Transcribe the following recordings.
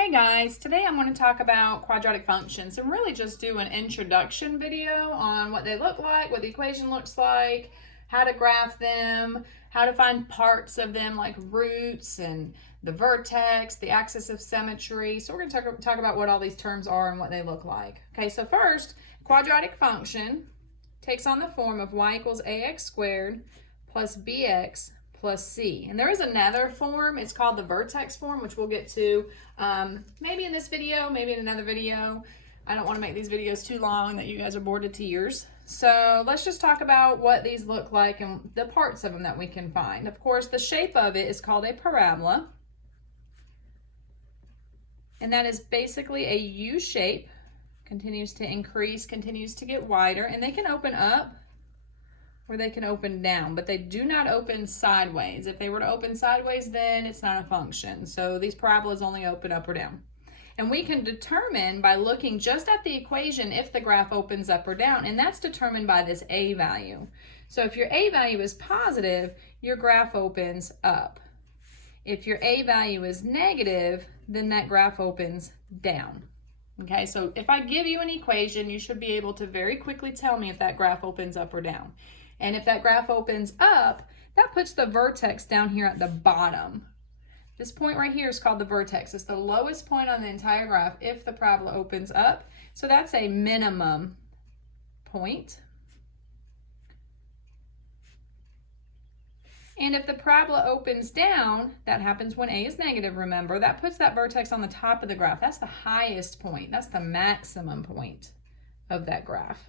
Hey guys, today I'm going to talk about quadratic functions and really just do an introduction video on what they look like, what the equation looks like, how to graph them, how to find parts of them like roots and the vertex, the axis of symmetry. So we're going to talk about what all these terms are and what they look like. Okay, so first, quadratic function takes on the form of y equals ax squared plus bx plus c. And there is another form, it's called the vertex form, which we'll get to maybe in this video, maybe in another video. I don't want to make these videos too long that you guys are bored to tears. So let's just talk about what these look like and the parts of them that we can find. Of course, the shape of it is called a parabola. And that is basically a U shape, continues to increase, continues to get wider, and they can open up or they can open down, but they do not open sideways. If they were to open sideways, then it's not a function. So these parabolas only open up or down. And we can determine by looking just at the equation if the graph opens up or down, and that's determined by this a value. So if your a value is positive, your graph opens up. If your a value is negative, then that graph opens down. Okay, so if I give you an equation, you should be able to very quickly tell me if that graph opens up or down. And if that graph opens up, that puts the vertex down here at the bottom. This point right here is called the vertex. It's the lowest point on the entire graph if the parabola opens up. So that's a minimum point. And if the parabola opens down, that happens when a is negative, remember, that puts that vertex on the top of the graph. That's the highest point. That's the maximum point of that graph.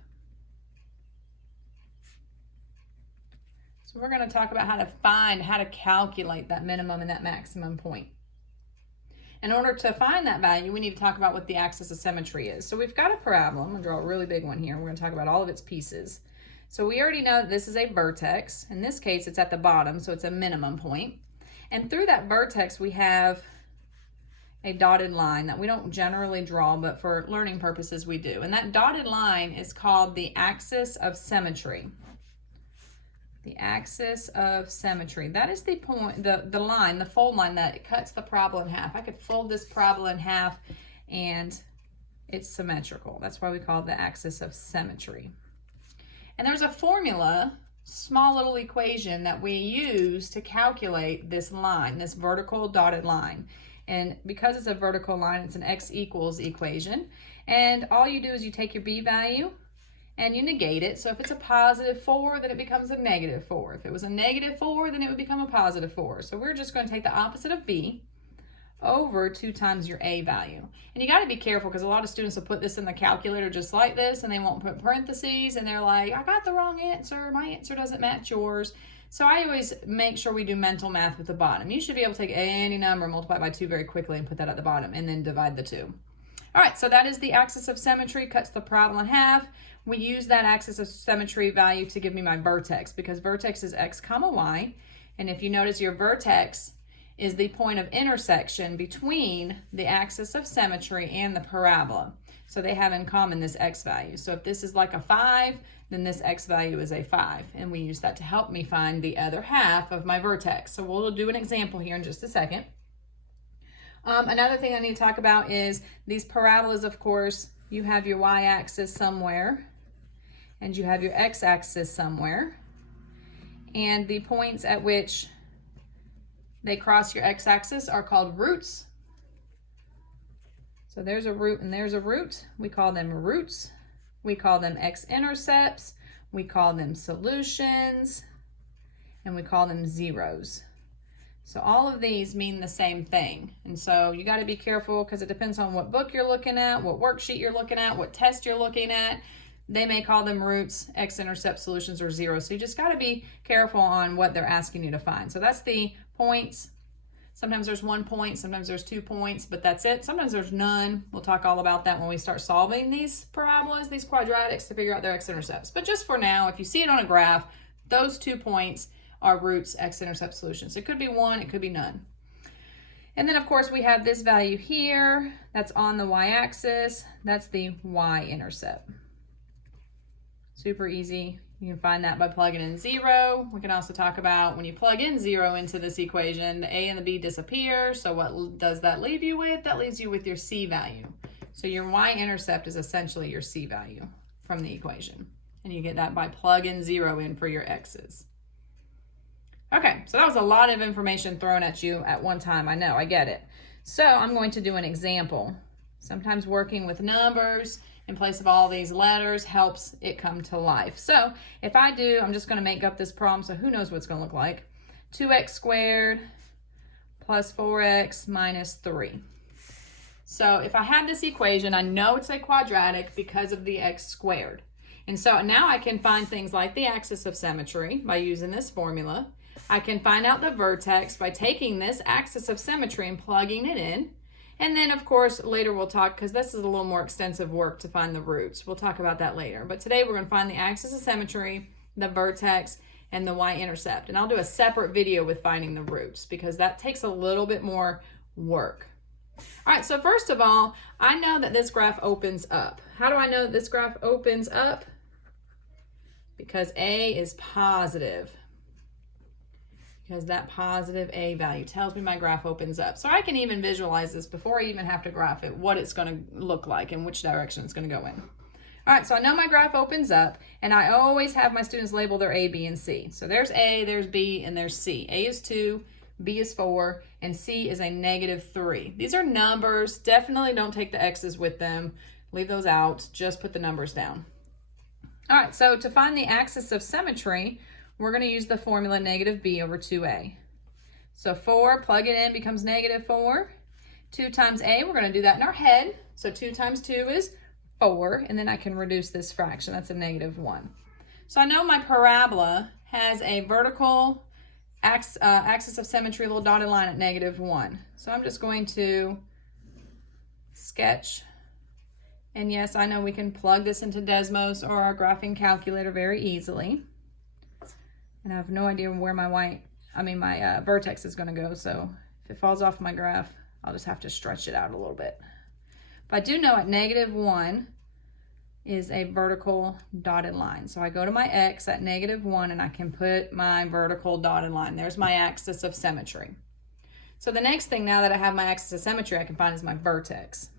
So we're going to talk about how to calculate that minimum and that maximum point. In order to find that value, we need to talk about what the axis of symmetry is. So we've got a parabola. I'm going to draw a really big one here. We're going to talk about all of its pieces. So we already know that this is a vertex. In this case, it's at the bottom, so it's a minimum point. And through that vertex, we have a dotted line that we don't generally draw, but for learning purposes, we do. And that dotted line is called the axis of symmetry. The axis of symmetry. That is the point, the line, the fold line that cuts the parabola in half. I could fold this parabola in half and it's symmetrical. That's why we call it the axis of symmetry. And there's a formula, small little equation that we use to calculate this line, this vertical dotted line. And because it's a vertical line, it's an x equals equation. And all you do is you take your b value and you negate it. So if it's a positive 4, then it becomes a negative 4. If it was a negative 4, then it would become a positive 4. So we're just going to take the opposite of b over 2 times your a value. And you got to be careful because a lot of students will put this in the calculator just like this and they won't put parentheses and they're like, I got the wrong answer. My answer doesn't match yours. So I always make sure we do mental math with the bottom. You should be able to take any number, multiply by 2 very quickly and put that at the bottom and then divide the 2. All right, so that is the axis of symmetry, cuts the parabola in half. We use that axis of symmetry value to give me my vertex because vertex is x comma y. And if you notice, your vertex is the point of intersection between the axis of symmetry and the parabola. So they have in common this x value. So if this is like a 5, then this x value is a 5. And we use that to help me find the other half of my vertex. So we'll do an example here in just a second. Another thing I need to talk about is these parabolas, of course, you have your y-axis somewhere and you have your x-axis somewhere. And the points at which they cross your x-axis are called roots. So there's a root and there's a root. We call them roots. We call them x-intercepts. We call them solutions. And we call them zeros. So all of these mean the same thing. And so you got to be careful because it depends on what book you're looking at, what worksheet you're looking at, what test you're looking at. They may call them roots, x-intercept, solutions, or zeros. So you just got to be careful on what they're asking you to find. So that's the points. Sometimes there's 1 point, sometimes there's 2 points, but that's it. Sometimes there's none. We'll talk all about that when we start solving these parabolas, these quadratics, to figure out their x-intercepts. But just for now, if you see it on a graph, those 2 points are roots, x-intercept, solutions. It could be 1, it could be none. And then of course we have this value here that's on the y-axis. That's the y-intercept. Super easy. You can find that by plugging in 0. We can also talk about when you plug in 0 into this equation, the a and the b disappear. So what does that leave you with? That leaves you with your c value. So your y-intercept is essentially your c value from the equation. And you get that by plugging 0 in for your x's. Okay, so that was a lot of information thrown at you at one time. I know, I get it. So I'm going to do an example. Sometimes working with numbers in place of all these letters helps it come to life. So if I do, I'm just going to make up this problem, so who knows what it's going to look like. 2x squared plus 4x minus 3. So if I have this equation, I know it's a quadratic because of the x squared. And so now I can find things like the axis of symmetry by using this formula. I can find out the vertex by taking this axis of symmetry and plugging it in. And then, of course, later we'll talk, because this is a little more extensive work to find the roots. We'll talk about that later. But today we're going to find the axis of symmetry, the vertex, and the y-intercept. And I'll do a separate video with finding the roots, because that takes a little bit more work. All right, so first of all, I know that this graph opens up. How do I know that this graph opens up? Because A is positive. Because that positive a value tells me my graph opens up. So I can even visualize this before I even have to graph it, what it's going to look like and which direction it's going to go in. All right, so I know my graph opens up, and I always have my students label their A, B, and C. So there's A, there's B, and there's C. A is 2, B is 4, and C is a -3. These are numbers. Definitely don't take the X's with them. Leave those out. Just put the numbers down. All right, so to find the axis of symmetry, we're going to use the formula -b over 2a. So 4, plug it in, becomes -4. 2 times a, we're going to do that in our head. So 2 times 2 is 4, and then I can reduce this fraction. That's a -1. So I know my parabola has a vertical axis of symmetry, little dotted line at -1. So I'm just going to sketch. And yes, I know we can plug this into Desmos or our graphing calculator very easily. And I have no idea where my vertex is going to go, so if it falls off my graph, I'll just have to stretch it out a little bit. But I do know at -1 is a vertical dotted line. So I go to my x at -1, and I can put my vertical dotted line. There's my axis of symmetry. So the next thing, now that I have my axis of symmetry, I can find is my vertex.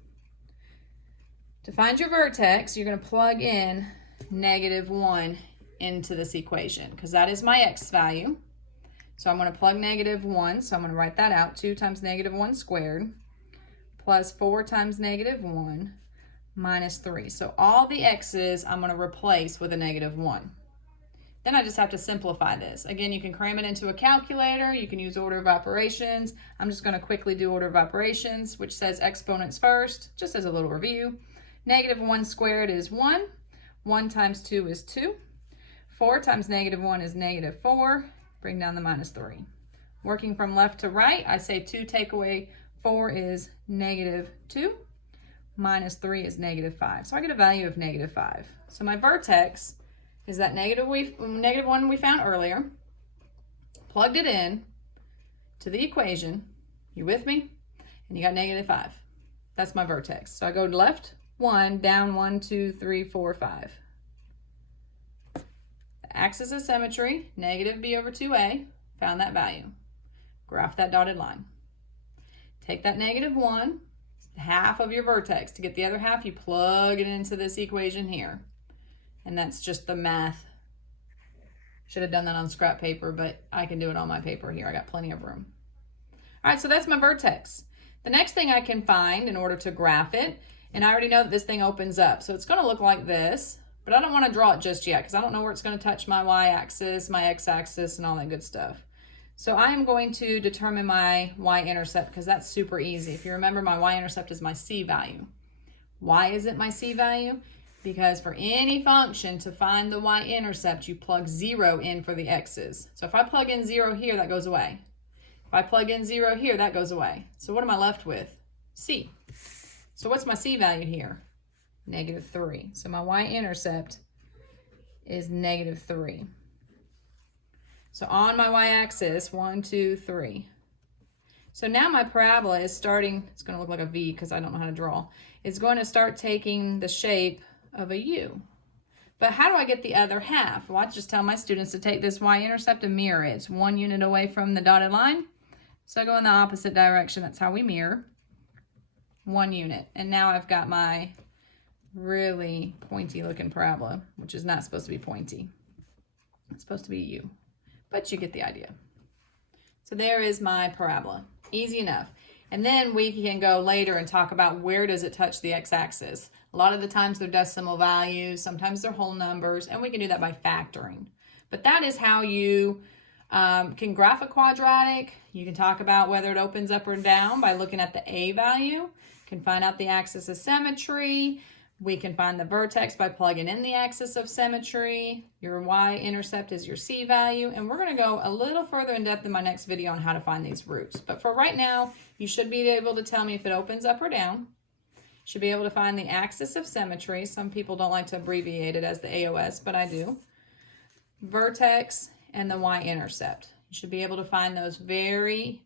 To find your vertex, you're going to plug in -1 into this equation, because that is my x value. So I'm going to plug -1, so I'm going to write that out. 2 times -1 squared plus 4 times -1 minus 3. So all the x's I'm going to replace with a -1. Then I just have to simplify this. Again, you can cram it into a calculator. You can use order of operations. I'm just going to quickly do order of operations, which says exponents first, just as a little review. -1 squared is 1. 1 times 2 is 2. 4 times -1 is -4. Bring down the -3. Working from left to right, I say 2 take away 4 is -2. Minus 3 is -5. So I get a value of -5. So my vertex is that -1 we found earlier. Plugged it in to the equation. You with me? And you got -5. That's my vertex. So I go left 1, down 1, 2, 3, 4, 5. Axis of symmetry, -b over 2a, found that value. Graph that dotted line. Take that -1, half of your vertex. To get the other half, you plug it into this equation here. And that's just the math. Should have done that on scrap paper, but I can do it on my paper here. I got plenty of room. All right, so that's my vertex. The next thing I can find in order to graph it, and I already know that this thing opens up, so it's going to look like this. But I don't want to draw it just yet, because I don't know where it's going to touch my y-axis, my x-axis, and all that good stuff. So I am going to determine my y-intercept, because that's super easy. If you remember, my y-intercept is my c value. Why is it my c value? Because for any function to find the y-intercept, you plug 0 in for the x's. So if I plug in 0 here, that goes away. If I plug in 0 here, that goes away. So what am I left with? C. So what's my c value here? -3. So my y-intercept is -3. So on my y-axis, 1, 2, 3. So now my parabola is starting, it's going to look like a V because I don't know how to draw. It's going to start taking the shape of a U. But how do I get the other half? Well, I just tell my students to take this y-intercept and mirror it. It's 1 unit away from the dotted line. So I go in the opposite direction. That's how we mirror. 1 unit. And now I've got my really pointy looking parabola, which is not supposed to be pointy. It's supposed to be U. But you get the idea. So there is my parabola. Easy enough. And then we can go later and talk about where does it touch the x-axis. A lot of the times they're decimal values, sometimes they're whole numbers, and we can do that by factoring. But that is how you can graph a quadratic. You can talk about whether it opens up or down by looking at the a value. You can find out the axis of symmetry. We can find the vertex by plugging in the axis of symmetry. Your y-intercept is your c value. And we're going to go a little further in depth in my next video on how to find these roots. But for right now, you should be able to tell me if it opens up or down. You should be able to find the axis of symmetry. Some people don't like to abbreviate it as the AOS, but I do. Vertex and the y-intercept. You should be able to find those very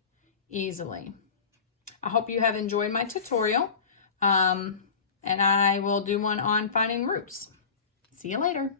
easily. I hope you have enjoyed my tutorial. And I will do one on finding roots. See you later.